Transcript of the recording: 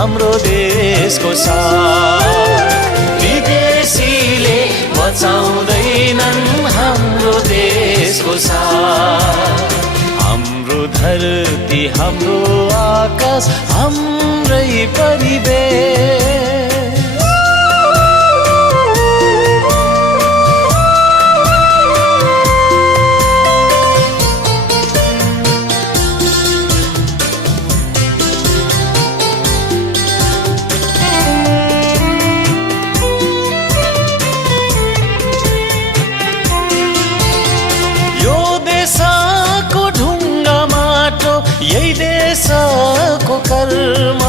हाम्रो देशको साथ। विदेशीले बचाउँदैनन् हाम्रो देशको साथ। हाम्रो धरती हाम्रो आकाश हाम्रै परिवेश। यही देशको कर्म